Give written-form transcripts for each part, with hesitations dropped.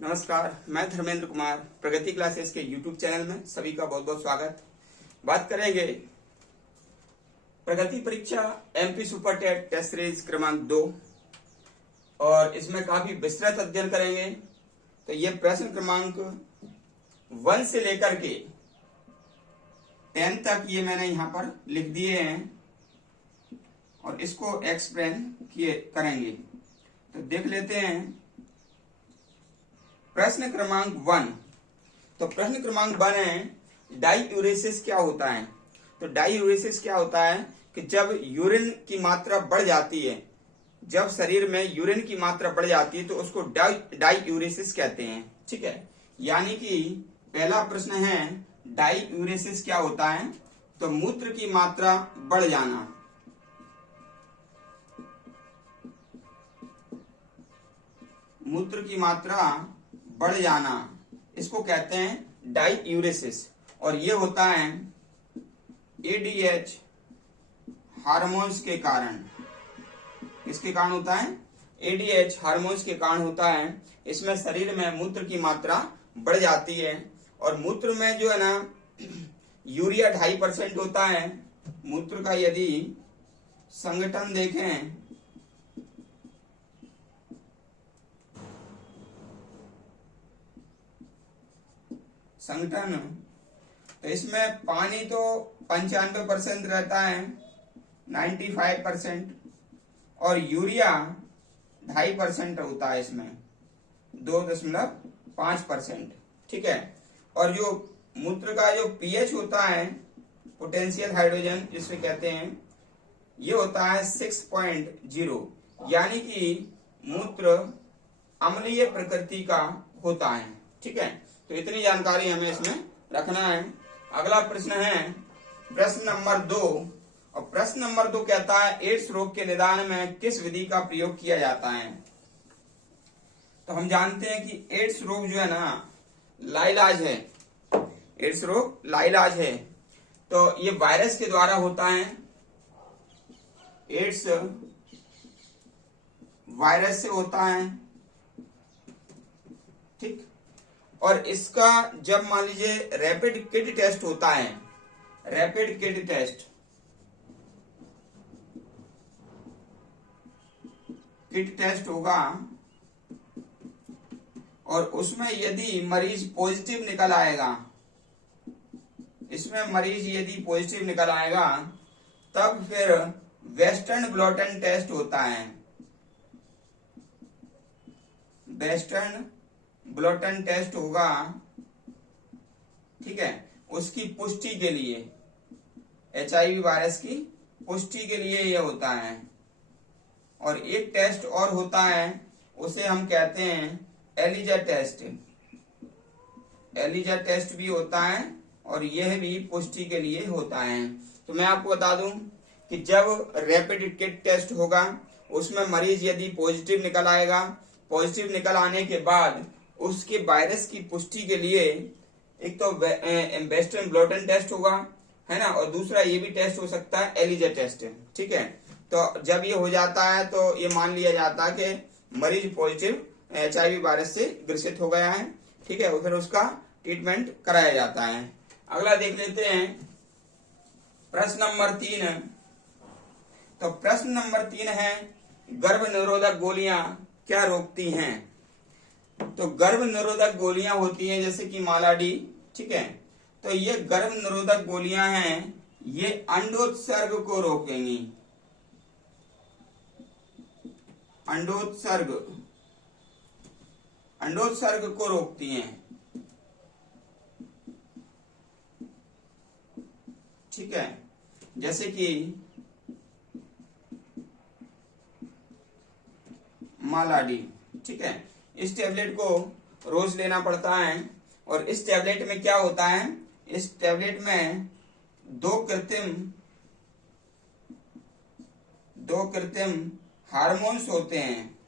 नमस्कार, मैं धर्मेंद्र कुमार प्रगति क्लासेस के YouTube चैनल में सभी का बहुत बहुत स्वागत। बात करेंगे प्रगति परीक्षा MP सुपर टेस्ट सीरीज क्रमांक 2 और इसमें काफी विस्तृत अध्ययन करेंगे। तो ये प्रश्न क्रमांक 1 से लेकर के 10 तक ये मैंने यहाँ पर लिख दिए हैं और इसको एक्सप्लेन करेंगे। तो देख लेते हैं प्रश्न क्रमांक 1। तो प्रश्न क्रमांक 1 है डाईयूरेसिस क्या होता है। तो डाईयूरेसिस क्या होता है कि जब यूरिन की मात्रा बढ़ जाती है, जब शरीर में यूरिन की मात्रा बढ़ जाती है तो उसको डाईयूरेसिस कहते हैं। ठीक है, यानी कि पहला प्रश्न है डाईयूरेसिस क्या होता है। तो मूत्र की मात्रा बढ़ जाना, मूत्र की मात्रा बढ़ जाना, इसको कहते हैं डाईयूरेसिस। और ये होता है एडीएच हार्मोन्स के कारण। किसके कारण होता है? एडीएच हार्मोन्स के कारण होता है। इसमें शरीर में मूत्र की मात्रा बढ़ जाती है और मूत्र में जो है ना यूरिया 2.5% होता है। मूत्र का यदि संगठन देखें तो इसमें पानी तो 95% रहता है, 95%, और यूरिया 2.5% होता है, इसमें 2.5%। ठीक है, और जो मूत्र का जो पीएच होता है, पोटेंशियल हाइड्रोजन जिसे कहते हैं, ये होता है 6.0, यानी कि मूत्र अम्लीय प्रकृति का होता है। ठीक है, तो इतनी जानकारी हमें इसमें रखना है। अगला प्रश्न है प्रश्न नंबर 2। और प्रश्न नंबर 2 कहता है एड्स रोग के निदान में किस विधि का प्रयोग किया जाता है। तो हम जानते हैं कि एड्स रोग जो है ना लाइलाज है। एड्स रोग लाइलाज है, तो ये वायरस के द्वारा होता है। एड्स वायरस से होता है। ठीक, और इसका जब मान लीजिए रैपिड किट टेस्ट होता है, rapid kit test, kit test होगा और उसमें यदि मरीज पॉजिटिव निकल आएगा, इसमें मरीज यदि पॉजिटिव निकल आएगा तब फिर वेस्टर्न ब्लॉटन टेस्ट होता है। वेस्टर्न ब्लॉटन टेस्ट होगा। ठीक है, उसकी पुष्टि के लिए, HIV वायरस की पुष्टि के लिए यह होता है। और एक टेस्ट और होता है, उसे हम कहते हैं एलिजा टेस्ट। एलिजा टेस्ट भी होता है और यह भी पुष्टि के लिए होता है। तो मैं आपको बता दूं कि जब रैपिड किट टेस्ट होगा उसमें मरीज यदि पॉजिटिव निकल आएगा, पॉजिटिव निकल आने के बाद उसके वायरस की पुष्टि के लिए एक तो वेस्टर्न ब्लॉटन टेस्ट होगा, है ना, और दूसरा ये भी टेस्ट हो सकता है एलिजा टेस्ट। ठीक है, तो जब ये हो जाता है तो ये मान लिया जाता है कि मरीज पॉजिटिव HIV वायरस से ग्रसित हो गया है। ठीक है, फिर उसका ट्रीटमेंट कराया जाता है। अगला देख लेते हैं प्रश्न नंबर 3। तो प्रश्न नंबर 3 है गर्भ निरोधक गोलियां क्या रोकती हैं। तो गर्भ निरोधक गोलियां होती हैं जैसे कि मालाडी। ठीक है, तो ये गर्भ निरोधक गोलियां हैं, ये अंडोत्सर्ग को रोकेंगी। अंडोत्सर्ग को रोकती हैं। ठीक है, जैसे कि मालाडी। ठीक है, इस टेबलेट को रोज लेना पड़ता है और इस टेबलेट में क्या होता है, इस टेबलेट में दो कृत्रिम हार्मोन्स होते हैं।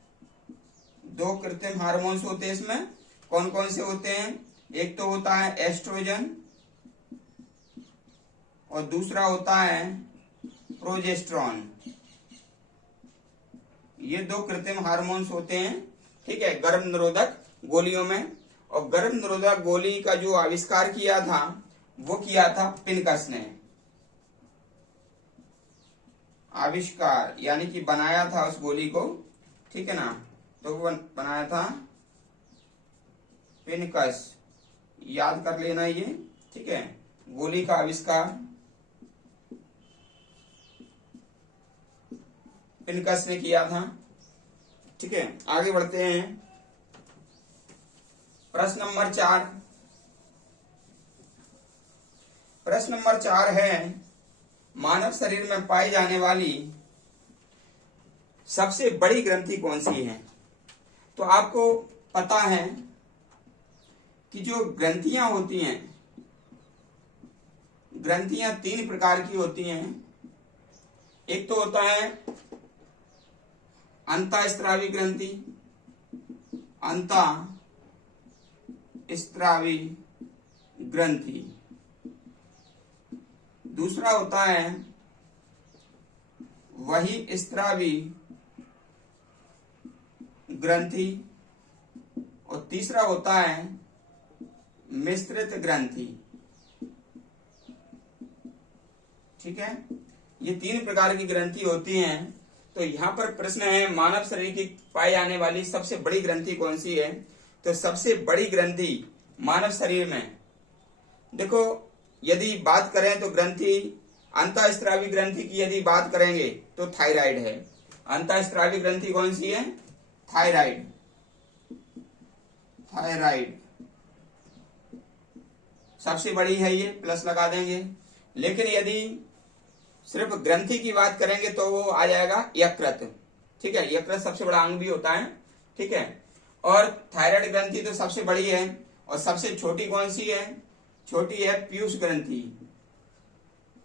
2 कृत्रिम हार्मोन्स होते हैं। इसमें कौन कौन से होते हैं? एक तो होता है एस्ट्रोजन और दूसरा होता है प्रोजेस्टेरॉन। ये 2 कृत्रिम हार्मोन्स होते हैं, ठीक है, गर्भ निरोधक गोलियों में। और गर्भ निरोधक गोली का जो आविष्कार किया था वो किया था पिनकस ने। आविष्कार यानी कि बनाया था उस गोली को, ठीक है ना, तो वो बनाया था पिनकस, याद कर लेना ये, ठीक है। गोली का आविष्कार पिनकस ने किया था, ठीक है। आगे बढ़ते हैं। प्रश्न नंबर 4। प्रश्न नंबर 4 है, मानव शरीर में पाई जाने वाली सबसे बड़ी ग्रंथि कौन सी है? तो आपको पता है कि जो ग्रंथियां होती हैं, ग्रंथियां 3 प्रकार की होती हैं। एक तो होता है अंतःस्रावी ग्रंथि, अंतःस्रावी ग्रंथि। दूसरा होता है वही स्रावी ग्रंथि, और तीसरा होता है मिश्रित ग्रंथि, ठीक है। ये 3 प्रकार की ग्रंथि होती हैं। तो यहाँ पर प्रश्न है, मानव शरीर की पाई जाने वाली सबसे बड़ी ग्रंथि कौन सी है? तो सबसे बड़ी ग्रंथि मानव शरीर में, देखो यदि बात करें तो ग्रंथि अंतःस्रावी ग्रंथि की यदि बात करेंगे तो थायराइड है। अंतःस्रावी ग्रंथि कौन सी है? थायराइड। थायराइड सबसे बड़ी है, ये प्लस लगा देंगे। लेकिन यदि सिर्फ ग्रंथि की बात करेंगे तो वो आ जाएगा यकृत, ठीक है। यकृत सबसे बड़ा अंग भी होता है, ठीक है। और थायराइड ग्रंथि तो सबसे बड़ी है। और सबसे छोटी कौन सी है? छोटी है पीयूष ग्रंथि।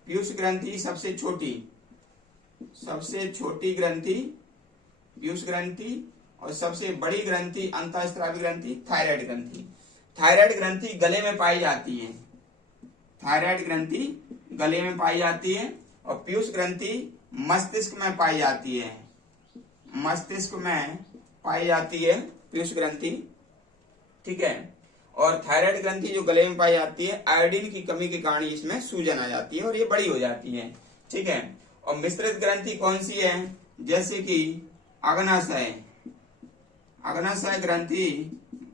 पीयूष ग्रंथि सबसे छोटी, सबसे छोटी ग्रंथि पीयूष ग्रंथि। और सबसे बड़ी ग्रंथि अंतःस्रावी ग्रंथि थायराइड ग्रंथि। थायराइड ग्रंथि गले में पाई जाती है, थायराइड ग्रंथि गले में पाई जाती है। और पीयूष ग्रंथि मस्तिष्क में पाई जाती है, मस्तिष्क में पाई जाती है पीयूष ग्रंथि, ठीक है। और थायराइड ग्रंथि जो गले में पाई जाती है, आयोडीन की कमी के कारण इसमें सूजन आ जाती है और ये बड़ी हो जाती है, ठीक है। और मिश्रित ग्रंथि कौन सी है? जैसे कि अग्नाशय, अग्नाशय ग्रंथि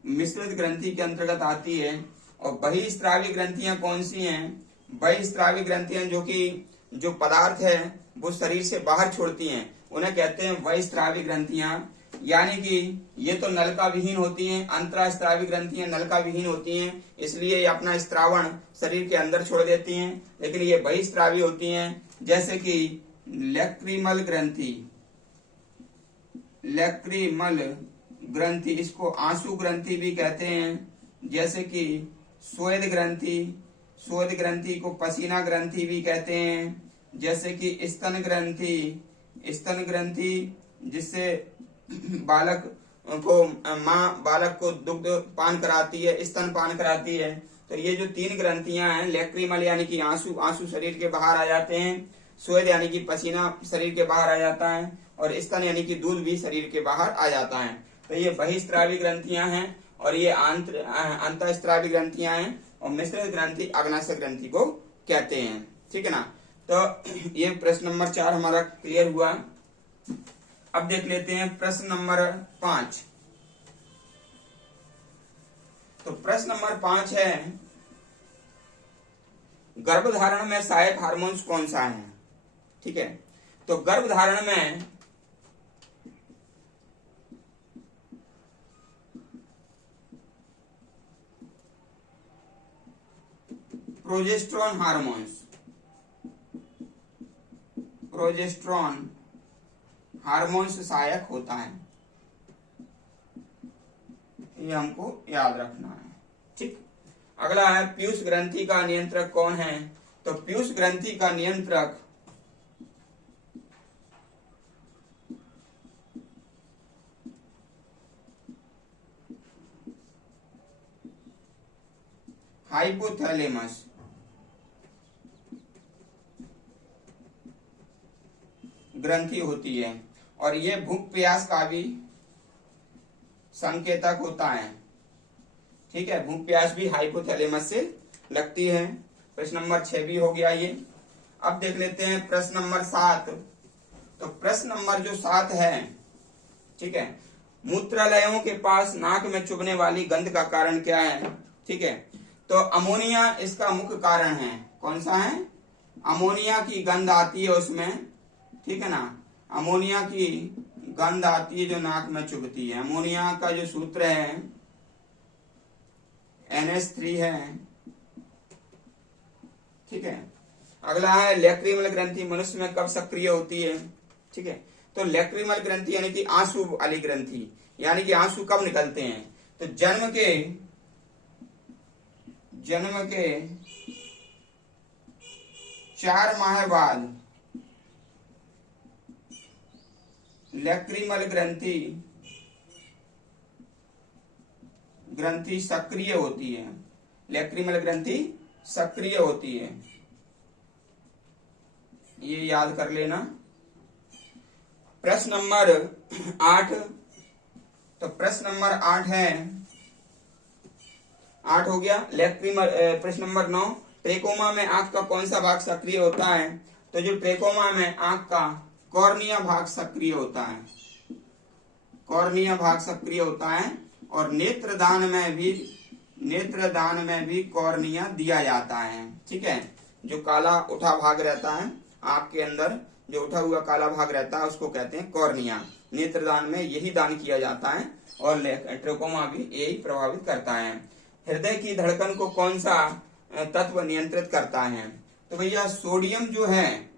मिश्रित ग्रंथि के अंतर्गत आती है। और बहिस्रावी ग्रंथियां कौन सी हैं? बहिस्रावी ग्रंथियां जो कि जो पदार्थ है वो शरीर से बाहर छोड़ती हैं, उन्हें कहते हैं बहिस्रावी ग्रंथियां। यानी कि ये तो नलिका विहीन होती हैं, अंतःस्रावी ग्रंथियां नलिका विहीन होती हैं, इसलिए ये अपना स्त्रावण शरीर के अंदर छोड़ देती हैं। लेकिन ये बहिस्रावी होती हैं, जैसे कि लैक्रिमल ग्रंथि, लैक्रिमल ग्रंथि, इसको आंसू ग्रंथि भी कहते हैं। जैसे कि स्वेद ग्रंथि, स्वेद ग्रंथि को पसीना ग्रंथि भी कहते हैं। जैसे कि स्तन ग्रंथि, स्तन ग्रंथि जिससे बालक को माँ बालक को दुग्ध पान कराती है, स्तन पान कराती है। तो ये जो 3 ग्रंथियां हैं, लैक्रिमल यानी कि आंसू, आंसू शरीर के बाहर आ जाते हैं। स्वेद यानी कि पसीना शरीर के बाहर आ जाता है। और स्तन यानी कि दूध भी शरीर के बाहर आ जाता है। तो ये बहिस्रावी ग्रंथियां हैं और ये अंतःस्रावी ग्रंथियां हैं। और मिश्रित ग्रंथि अग्नाशय ग्रंथि को कहते हैं, ठीक है ना। तो ये प्रश्न नंबर 4 हमारा क्लियर हुआ। अब देख लेते हैं प्रश्न नंबर 5। तो प्रश्न नंबर 5 है, गर्भधारण में सहायक हार्मोन्स कौन सा है? ठीक है, तो गर्भधारण में प्रोजेस्टेरॉन हार्मोन्स, प्रोजेस्टेरॉन हार्मोन्स सहायक होता है, ये हमको याद रखना है, ठीक। अगला है पीयूष ग्रंथि का नियंत्रक कौन है? तो पीयूष ग्रंथि का नियंत्रक हाइपोथैलेमस, ग्रंथि होती है। और ये भूख प्यास का भी संकेतक होता है, ठीक है, भूख प्यास भी हाइपोथैलेमस से लगती है। प्रश्न नंबर 6 भी हो गया ये। अब देख लेते हैं प्रश्न नंबर 7। तो प्रश्न नंबर जो 7 है, ठीक है, मूत्रालयों के पास नाक में चुभने वाली गंध का कारण क्या है? ठीक है, तो अमोनिया इसका मुख्य कारण है। कौन सा है? अमोनिया की गंध आती है उसमें, ठीक है ना, अमोनिया की गंध आती है जो नाक में चुभती है। अमोनिया का जो सूत्र है NH3 है, ठीक है। अगला है लैक्रिमल ग्रंथि मनुष्य में कब सक्रिय होती है? ठीक है, तो लैक्रिमल ग्रंथि यानी कि आंसू वाली ग्रंथि, यानी कि आंसू कब निकलते हैं? तो जन्म के 4 माह बाद लैक्रिमल ग्रंथि सक्रिय होती है। लैक्रिमल ग्रंथि सक्रिय होती है, ये याद कर लेना। प्रश्न नंबर 8। तो प्रश्न नंबर 8 है, 8 हो गया लैक्रिमल। प्रश्न नंबर 9, ट्रेकोमा में आंख का कौन सा भाग सक्रिय होता है? तो जो ट्रेकोमा में आंख का कॉर्निया भाग सक्रिय होता है, कॉर्निया भाग सक्रिय होता है। और नेत्रदान में भी कॉर्निया दिया जाता है, ठीक है। जो काला उठा भाग रहता है आंख के अंदर, जो उठा हुआ काला भाग रहता है उसको कहते हैं कॉर्निया। नेत्रदान में यही दान किया जाता है और ट्रेकोमा भी यही प्रभावित करता है। हृदय की धड़कन को कौन सा तत्व नियंत्रित करता है? तो भैया सोडियम जो है,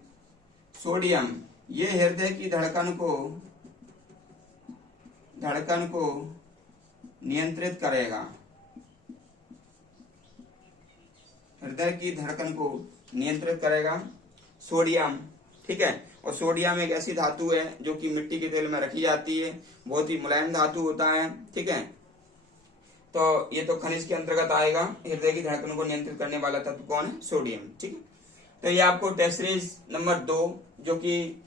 सोडियम, ये हृदय की धड़कन को नियंत्रित करेगा, हृदय की धड़कन को नियंत्रित करेगा सोडियम, ठीक है। और सोडियम एक ऐसी धातु है जो कि मिट्टी के तेल में रखी जाती है, बहुत ही मुलायम धातु होता है, ठीक है। तो ये तो खनिज के अंतर्गत आएगा। हृदय की धड़कन को नियंत्रित करने वाला तत्व कौन है? सोडियम, ठीक है। तो ये आपको टेस्ट सीरीज नंबर 2 जो कि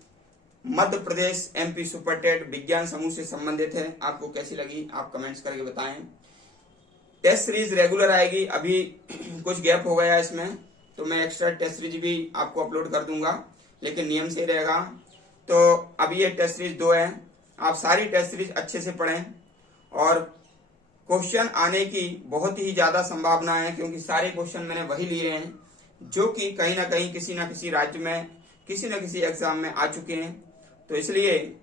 मध्य प्रदेश MP सुपरटेट विज्ञान समूह से संबंधित है, आपको कैसी लगी आप कमेंट्स करके बताएं। टेस्ट सीरीज रेगुलर आएगी, अभी कुछ गैप हो गया इसमें, तो मैं एक्स्ट्रा टेस्ट सीरीज भी आपको अपलोड कर दूंगा, लेकिन नियम से रहेगा। तो अभी ये टेस्ट सीरीज 2 है, आप सारी टेस्ट सीरीज अच्छे से पढ़ें और क्वेश्चन आने की बहुत ही ज्यादा संभावना है, क्योंकि सारे क्वेश्चन मैंने वही लिए हैं जो कि कहीं ना कहीं किसी न किसी राज्य में किसी न किसी एग्जाम में आ चुके हैं। तो इसलिए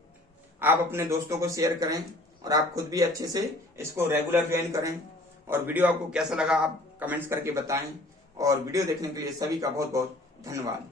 आप अपने दोस्तों को शेयर करें और आप खुद भी अच्छे से इसको रेगुलर ज्वाइन करें। और वीडियो आपको कैसा लगा आप कमेंट्स करके बताएं। और वीडियो देखने के लिए सभी का बहुत बहुत धन्यवाद।